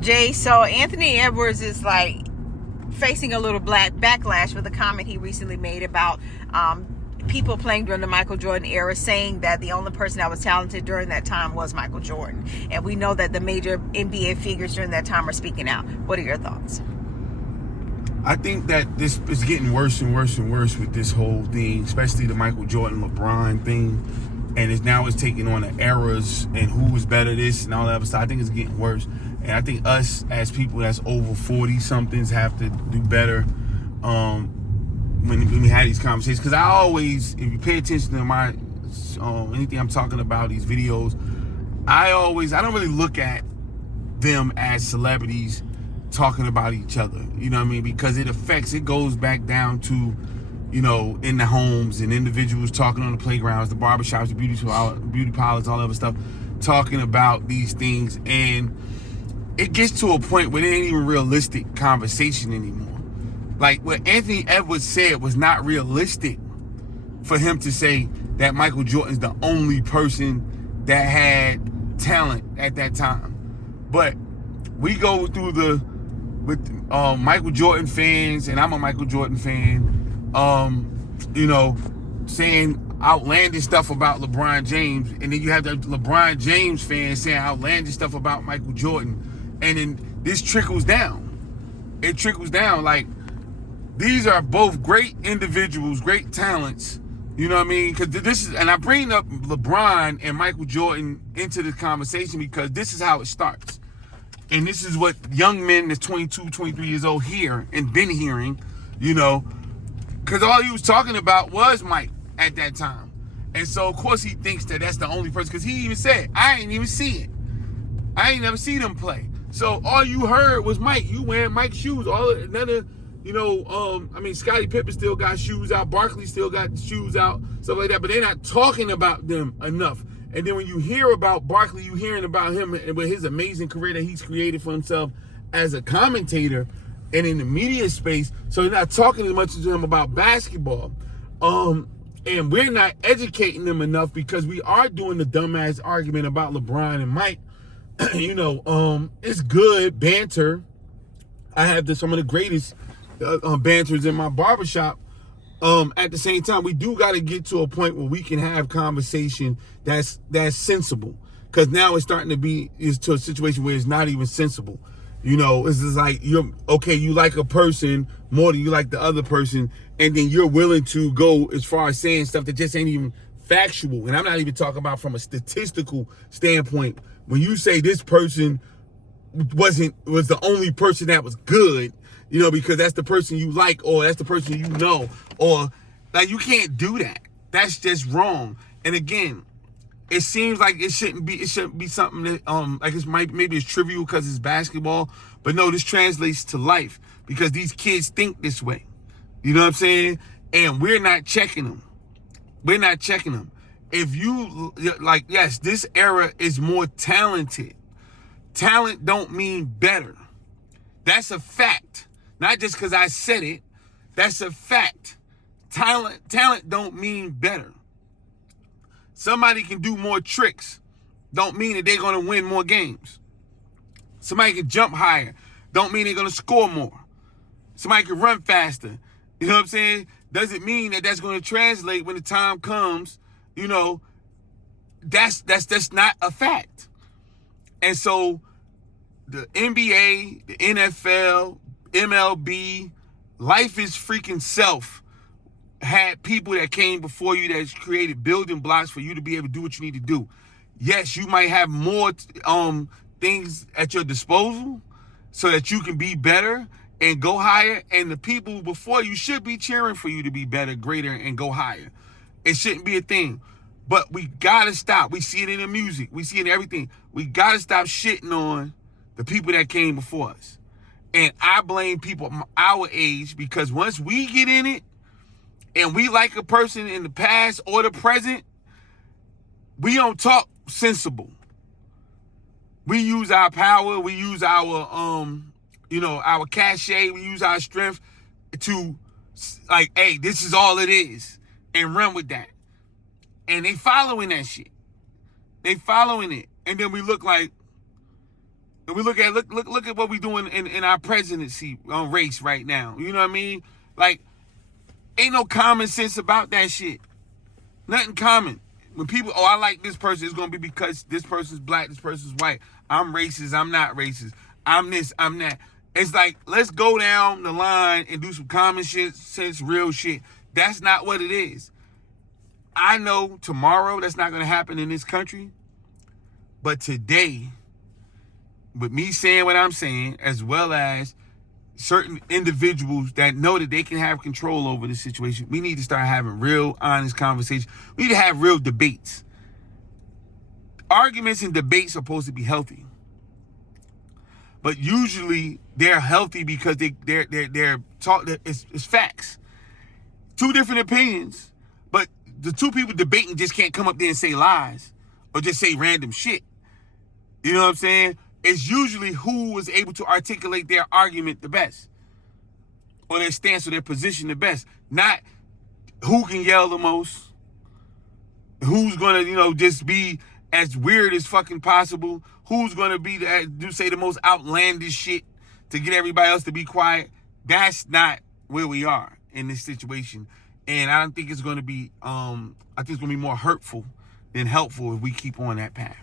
Jay, so Anthony Edwards is like facing a little black backlash with a comment he recently made about people playing during the Michael Jordan era, saying that the only person that was talented during that time was Michael Jordan. And we know that the major NBA figures during that time are speaking out. What are your thoughts? I think that this is getting worse and worse and worse with this whole thing, especially the Michael Jordan LeBron thing. And it's taking on the eras and who was better this and all that other stuff. I think it's getting worse. And I think us as people that's over 40 somethings have to do better when we have these conversations. Because I always, if you pay attention to my anything I'm talking about, these videos, I don't really look at them as celebrities talking about each other, you know what I mean? Because it goes back down to, in the homes and individuals talking on the playgrounds, the barbershops, the beauty parlors, all that other stuff, talking about these things. And it gets to a point where it ain't even realistic conversation anymore. Like what Anthony Edwards said was not realistic for him to say that Michael Jordan's the only person that had talent at that time. But we go through with Michael Jordan fans, and I'm a Michael Jordan fan, saying outlandish stuff about LeBron James, and then you have the LeBron James fans saying outlandish stuff about Michael Jordan, and then this trickles down. It trickles down. Like, these are both great individuals, great talents, you know what I mean? Because and I bring up LeBron and Michael Jordan into the conversation because this is how it starts. And this is what young men that's 22, 23 years old hear and been hearing, because all he was talking about was Mike at that time. And so, of course, he thinks that that's the only person, because he even said, I ain't even see it. I ain't never seen them play. So all you heard was Mike. You wearing Mike's shoes. Scottie Pippen still got shoes out. Barkley still got shoes out, stuff like that. But they're not talking about them enough. And then when you hear about Barkley, you hearing about him and with his amazing career that he's created for himself as a commentator and in the media space. So you're not talking as much to him about basketball. And we're not educating them enough because we are doing the dumbass argument about LeBron and Mike. It's good banter. I have some of the greatest banters in my barbershop. At the same time, we do got to get to a point where we can have conversation that's sensible. Because now it's starting to be to a situation where it's not even sensible. It's just like you like a person more than you like the other person, and then you're willing to go as far as saying stuff that just ain't even factual. And I'm not even talking about from a statistical standpoint. When you say this person was the only person that was good, because that's the person you like, or that's the person or like, you can't do that. That's just wrong. And again, it seems like it shouldn't be something that maybe it's trivial because it's basketball, but no, this translates to life because these kids think this way. You know what I'm saying? And we're not checking them. If you yes, this era is more talented. Talent don't mean better. That's a fact. Not just because I said it. That's a fact. Talent don't mean better. Somebody can do more tricks. Don't mean that they're going to win more games. Somebody can jump higher. Don't mean they're going to score more. Somebody can run faster. You know what I'm saying? Doesn't mean that that's going to translate when the time comes. That's not a fact. And so the NBA, the NFL, MLB, life is freaking self had people that came before you that created building blocks for you to be able to do what you need to do. Yes, you might have more things at your disposal so that you can be better and go higher. And the people before you should be cheering for you to be better, greater, and go higher. It shouldn't be a thing. But we gotta stop. We see it in the music. We see it in everything. We gotta stop shitting on the people that came before us. And I blame people our age because once we get in it and we like a person in the past or the present, we don't talk sensible. We use our power. We use our, our cachet. We use our strength to hey, this is all it is, and run with that. And they following that shit. They following it. And then we look like, And we look at what we doing in our presidency on race right now. You know what I mean? Like, ain't no common sense about that shit. Nothing common. When people, oh, I like this person, it's gonna be because this person's black, this person's white. I'm racist, I'm not racist. I'm this, I'm that. It's like, let's go down the line and do some common shit, sense, real shit. That's not what it is. I know tomorrow that's not gonna happen in this country. But today, with me saying what I'm saying, as well as certain individuals that know that they can have control over the situation, we need to start having real, honest conversations. We need to have real debates. Arguments and debates are supposed to be healthy, but usually they're healthy because they're taught that it's facts. Two different opinions, but the two people debating just can't come up there and say lies or just say random shit. You know what I'm saying? It's usually who was able to articulate their argument the best, or their stance or their position the best. Not who can yell the most, who's gonna, just be as weird as fucking possible, who's gonna be say the most outlandish shit to get everybody else to be quiet. That's not where we are in this situation. And I don't think it's gonna be I think it's gonna be more hurtful than helpful if we keep on that path.